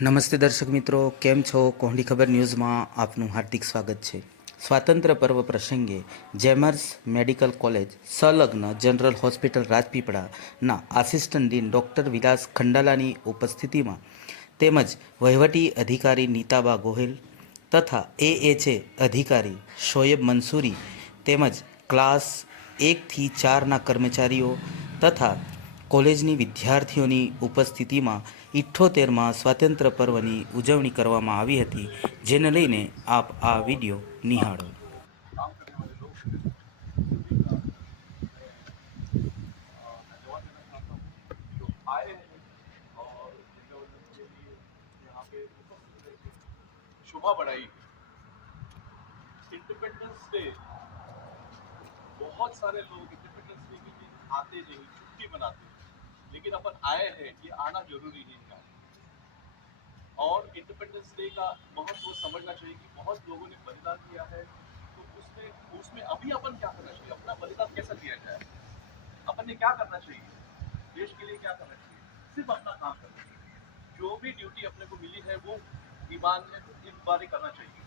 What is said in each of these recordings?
નમસ્તે દર્શક મિત્રો, કેમ છો? કોહલી ખબર ન્યૂઝમાં આપનું હાર્દિક સ્વાગત છે. સ્વાતંત્ર્ય પર્વ પ્રસંગે જેમર્સ મેડિકલ કોલેજ સંલગ્ન જનરલ હોસ્પિટલ રાજપીપળાના આસિસ્ટન્ટ ડીન ડૉક્ટર વિલાસ ખંડાલાની ઉપસ્થિતિમાં તેમજ વહીવટી અધિકારી નીતાબા ગોહિલ તથા એએચએ અધિકારી શોએબ મંસૂરી તેમજ ક્લાસ 1 થી 4ના કર્મચારીઓ તથા કોલેજની વિદ્યાર્થીઓની ઉપસ્થિતિમાં 78માં સ્વાતંત્ર્ય પર્વની ઉજવણી કરવામાં આવી હતી, જેને લઈને આપ આ વિડીયો નિહાળો. शोभा बढ़ाई। इंडिपेंडेंस डे, बहुत सारे लोग इंडिपेंडेंस डे के दिन आते नहीं, छुट्टी मनाते, लेकिन अपन आए हैं, ये आना जरूरी है। और इंडिपेंडेंस डे का महत्व समझना चाहिए कि बहुत लोगों ने बलिदान दिया है, तो उसमें उसमें अभी अपन क्या करना चाहिए, अपना बलिदान कैसे दिया जाए, अपन ने क्या करना चाहिए, देश के लिए क्या करना चाहिए, सिर्फ अपना काम करना चाहिए। जो भी ड्यूटी अपने को मिली है वो ईमान बारे करना चाहिए,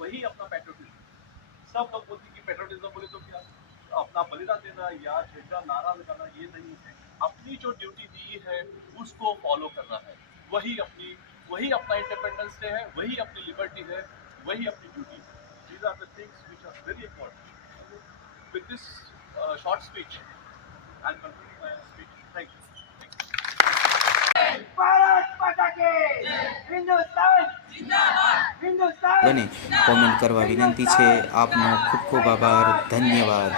वही अपना पेट्रोटिज्म। सब लोग बोलते हैं कि पेट्रोटिज्म बोले तो क्या, अपना बलिदान देना या झंडा नारा लगाना, ये नहीं है। अपनी जो ड्यूटी दी है उसको फॉलो करना है, वही अपना इंडिपेंडेंस डे है, वही अपनी लिबर्टी है, वही अपनी ड्यूटी है। These are the things which are very important. With this short speech I am concluding my speech. Thank you. Bharat Mata के हिंदुस्तान हिंदुस्तान અને કોમેન્ટ કરવા વિનંતી છે. આપનો ખૂબ ખૂબ આભાર. ધન્યવાદ.